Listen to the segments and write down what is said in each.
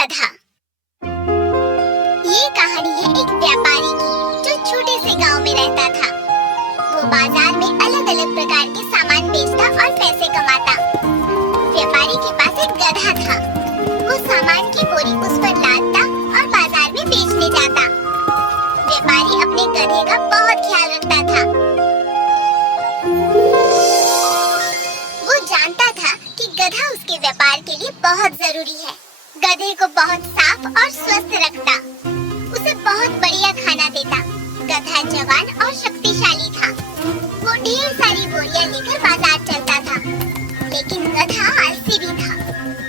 गधा। ये कहानी है एक व्यापारी की जो छोटे से गांव में रहता था। वो बाजार में अलग अलग प्रकार के सामान बेचता और पैसे कमाता। व्यापारी के पास एक गधा था। वो सामान की बोरी उस पर लादता और बाजार में बेचने जाता। व्यापारी अपने गधे का बहुत ख्याल रखता था। वो जानता था कि गधा उसके व्यापार के लिए बहुत जरूरी है। गधे को बहुत साफ और स्वस्थ रखता, उसे बहुत बढ़िया खाना देता। गधा जवान और शक्तिशाली था। वो ढेर सारी बोरियां लेकर बाजार चलता था, लेकिन गधा आलसी भी था।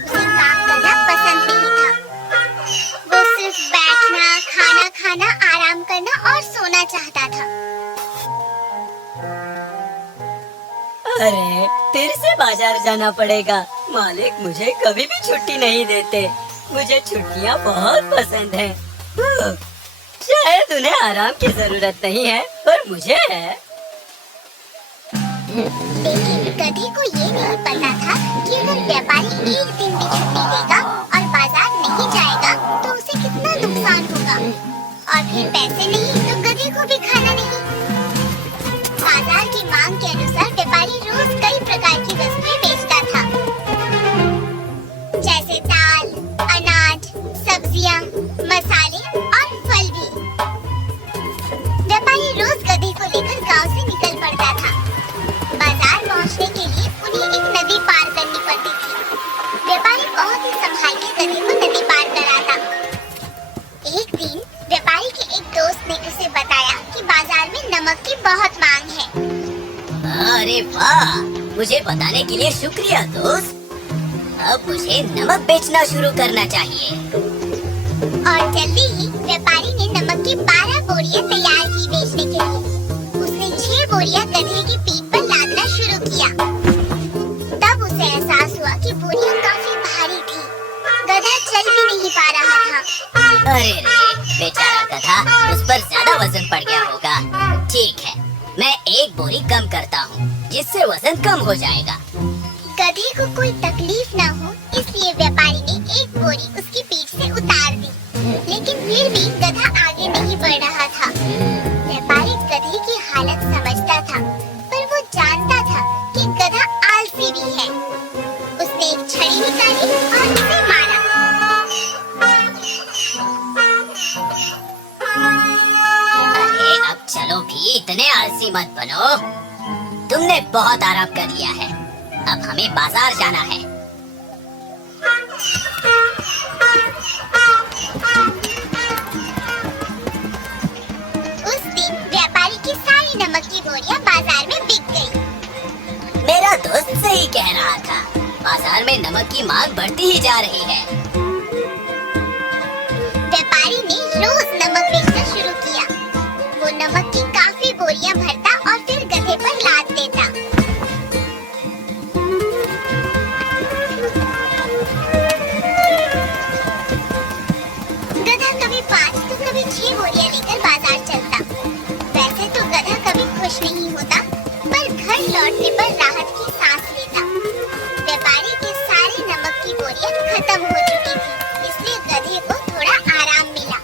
उसे काम करना पसंद नहीं था। वो सिर्फ बैठना, खाना खाना, आराम करना और सोना चाहता था। अरे फिर से बाजार जाना पड़ेगा। मालिक मुझे कभी भी छुट्टी नहीं देते। मुझे छुट्टियाँ बहुत पसंद हैं। शायद उन्हें आराम की जरूरत नहीं है, पर मुझे है। लेकिन गधे को ये नहीं पता था कि अगर व्यापारी एक दिन भी छुट्टी देगा और बाजार नहीं जाएगा तो उसे कितना नुकसान होगा। और फिर पैसे नहीं तो गधे को भी खाना नहीं। बाजार की मांग के अनुसार व्यापारी रोज कई प्रकार की वस्तुएं बेचता था, जैसे दाल, अनाज, सब्जियां, मसाले और फल भी। व्यापारी रोज गधे को लेकर गांव से निकल पड़ता था। बाजार पहुंचने के लिए उन्हें एक नदी पार करनी पड़ती थी। व्यापारी बहुत ही संभाल के गधे को नदी पार कराता। एक दिन व्यापारी के एक दोस्त ने उसे बताया कि बाजार में नमक की बहुत मांग है। अरे वाह, मुझे बताने के लिए शुक्रिया दोस्त। अब मुझे नमक बेचना शुरू करना चाहिए। और जल्दी ही व्यापारी ने नमक की 12 बोरियां तैयार की बेचने के लिए। उसने 6 बोरियां गधे की पीठ पर लादना शुरू किया। तब उसे एहसास हुआ कि बोरियां काफी भारी थी। गधा चल भी नहीं पा रहा था। अरे रे, बेचारा गधा, उस पर ज्यादा वजन पड़ गया होगा। ठीक है, मैं एक बोरी कम करता हूँ, जिससे वजन कम हो जाएगा। गधे को कोई तकलीफ न हो, इसलिए व्यापारी ने एक बोरी उसकी पीठ से उतार दी। लेकिन फिर भी गधा आगे नहीं बढ़ रहा था। व्यापारी गधे की हालत समझता था, पर वो जानता था कि गधा आलसी भी है। उसने एक छड़ी निकाली और उसे मारा। अरे अब चलो भी, इतने आलसी मत बनो। तुमने बहुत आराम कर लिया है। अब हमें बाजार जाना है। उस दिन व्यापारी की सारी नमक की बोरियां बाजार में बिक गई। मेरा दोस्त सही कह रहा था, बाजार में नमक की मांग बढ़ती ही जा रही है। व्यापारी ने रोज नमक बेचना शुरू किया। वो नमक की काफी बोरियां भरता और फिर गधे पर लाद देता। गधा कभी 5 तो कभी 6 बोरियां लेकर बाजार चलता। वैसे तो गधा कभी खुश नहीं होता, पर घर लौटने पर राहत की सांस लेता। व्यापारी के सारे नमक की बोरियां खत्म हो चुकी थी, इसलिए गधे को थोड़ा आराम मिला।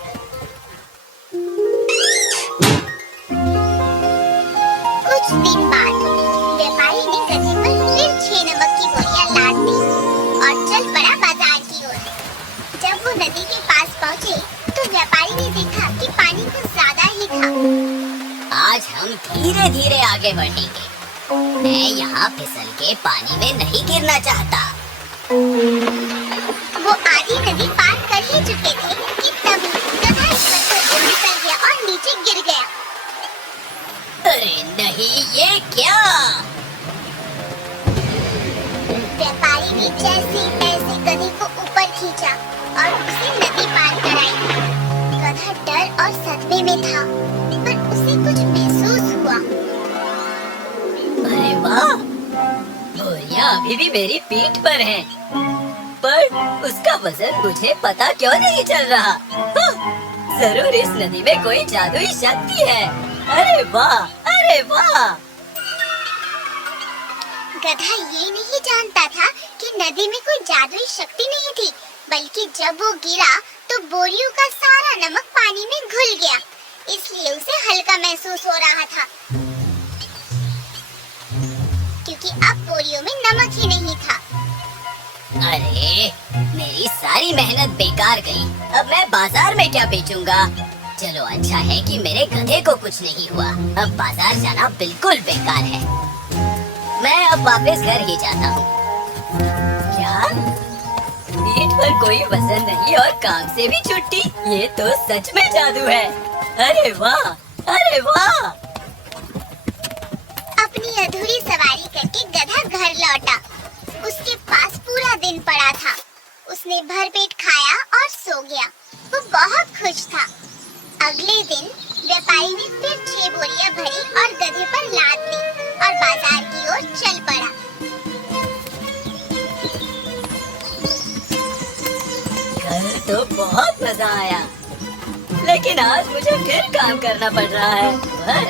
कुछ दिन बाद व्यापारी ने गधे पर फिर 6 नमक की बोरियां लाद दी और चल पड़ा बाजार की ओर। जब वो नदी के पास पहुंचे, तो व्यापारी ने देखा कि पानी कुछ ज्यादा ही था। आज हम धीरे धीरे आगे बढ़ेंगे। मैं यहाँ फिसल के पानी में नहीं गिरना चाहता। वो आधी नदी पार कर ही चुके थे कि तभी गधा इस पत्थर से फिसल गया और नीचे गिर गया। अरे नहीं, ये क्या? व्यापारी ने जैसे तैसे गधे को ऊपर खींचा और उसे नदी पार कराई। गधा डर और सदमे में था, पर उसे कुछ महसूस हुआ। अरे वाह, बोरियां अभी भी मेरी पीठ पर हैं, पर उसका वजन मुझे पता क्यों नहीं चल रहा? जरूर इस नदी में कोई जादुई शक्ति है। अरे वाह, अरे वाह। गधा ये नहीं जानता था कि नदी में कोई जादुई शक्ति नहीं थी, बल्कि जब वो गिरा तो बोरियों का सारा नमक पानी में घुल गया, इसलिए उसे हल्का महसूस हो रहा था, क्योंकि अब बोरियों में नमक ही नहीं था। अरे, मेरी सारी मेहनत बेकार गई। अब मैं बाजार में क्या बेचूंगा? चलो अच्छा है कि मेरे गधे को कुछ नहीं हुआ। अब बाजार जाना बिल्कुल बेकार है। मैं अब वापस घर ही जाता हूँ। क्या? पीठ पर कोई वजन नहीं और काम से भी छुट्टी? ये तो सच में जादू है। अरे वाह! अरे वाह! अपनी अधूरी सवारी करके गधा घर लौटा। उसके पास पूरा दिन पड़ा था। उसने भरपेट खाया और सो गया। वो बहुत खुश था। अगले दिन व्यापारी ने फिर 6 बोरियां भरी और गधे पर लाद दी और बाजार की ओर चल पड़ा। कल तो बहुत मजा आया, लेकिन आज मुझे फिर काम करना पड़ रहा है। पर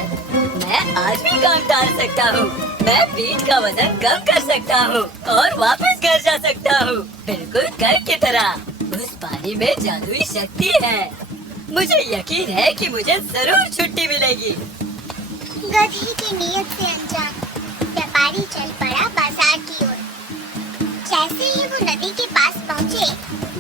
मैं आज भी काम टाल सकता हूँ। मैं पीठ का वजन कम कर सकता हूँ और वापस घर जा सकता हूँ, बिल्कुल कल की तरह। उस पानी में जादुई शक्ति है। मुझे यकीन है कि मुझे जरूर छुट्टी मिलेगी। गधे की नीयत से अनजान व्यापारी चल पड़ा बाजार की ओर। जैसे ही वो नदी के पास पहुँचे,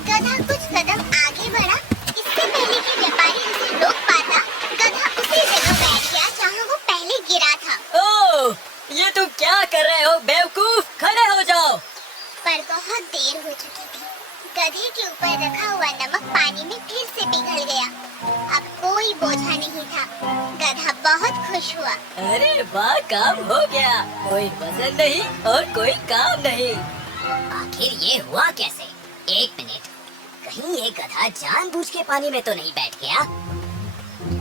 गधा कुछ कदम आगे बढ़ा। इससे पहले कि व्यापारी उसे रोक पाता, गधा उसी जगह बैठ गया जहाँ वो पहले गिरा था। ओह, ये तुम क्या कर रहे हो बेवकूफ? खड़े हो जाओ। पर बहुत देर हो चुकी थी। गधे के ऊपर रखा हुआ नमक पानी में फिर से पिघल गया। अब कोई बोझा नहीं था। गधा बहुत खुश हुआ। अरे वाह, काम हो गया। कोई वजन नहीं और कोई काम नहीं। आखिर ये हुआ कैसे? एक मिनट, कहीं ये गधा जानबूझ के पानी में तो नहीं बैठ गया?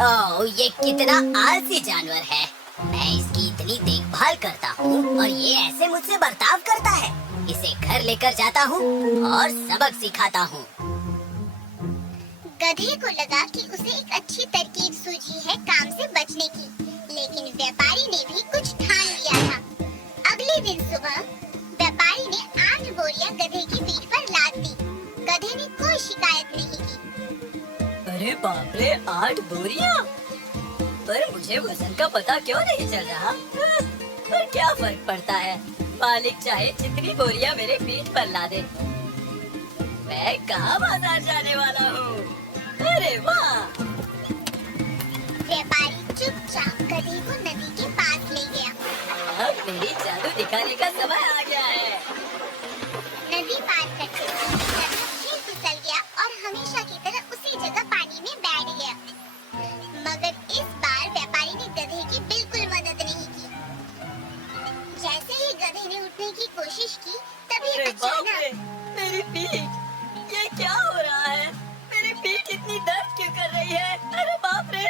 ओह, ये कितना आलसी जानवर है। मैं इसकी इतनी देखभाल करता हूँ और ये ऐसे मुझसे बर्ताव करता है। इसे घर लेकर जाता हूँ और सबक सिखाता हूँ। गधे को लगा कि उसे एक अच्छी तरकीब सूझी है काम से बचने की, लेकिन व्यापारी ने भी कुछ ठान लिया था। अगले दिन सुबह व्यापारी ने 8 बोरियां गधे की पीठ पर लाद दी। गधे ने कोई शिकायत नहीं की। अरे बाप रे, 8 बोरियां! पर मुझे वजन का पता क्यों नहीं चल रहा? पर क्या फर्क पड़ता है? मालिक चाहे जितनी बोरियां मेरे पीठ पर ला दे। मैं कहाँ बाजार जाने वाला हूँ? अरे वाह! व्यापारी चुपचाप गधे को नदी के पास ले गया। अब मेरी जादू दिखाने का समय आ गया है। नदी पार करते हुए गधा फिर फिसल गया और हमेशा की तरह उसी जगह पानी में बैठ गया। मगर इस बार व्यापारी ने गधे की बिल्कुल मदद नहीं की। जैसे ही गधे ने उठने की कोशिश की, तभी अरे बाप रे, अचानक मेरी पीठ! ये क्या हो रहा है? मेरी पीठ इतनी दर्द क्यों कर रही है? अरे बाप रे!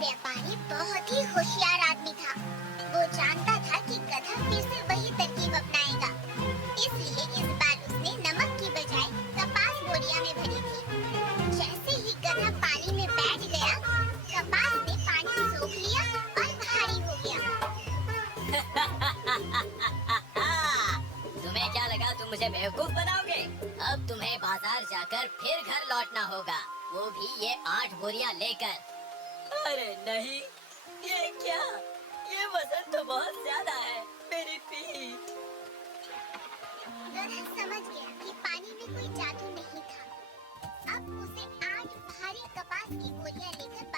व्यापारी बहुत ही होशियार आदमी था। वो जानता था कि गधा फिर से वही तरकीब अपनाएगा, इसलिए इस बार उसने नमक की बजाय कपास बोरिया में भरी थी। जैसे ही गधा पानी में बैठ गया, कपास ने पानी सोख लिया और भारी हो गया। तुम्हें क्या लगा तुम मुझे बेवकूफ बनाओगे? अब तुम्हें बाजार जाकर फिर घर लौटना होगा, वो भी ये 8 बोरियां लेकर। अरे नहीं, ये क्या? ये वजन तो बहुत ज्यादा है। मेरी पीठ! गधा समझ गया कि पानी में कोई जादू नहीं था। अब उसे 8 भारी कपास की बोरियां लेकर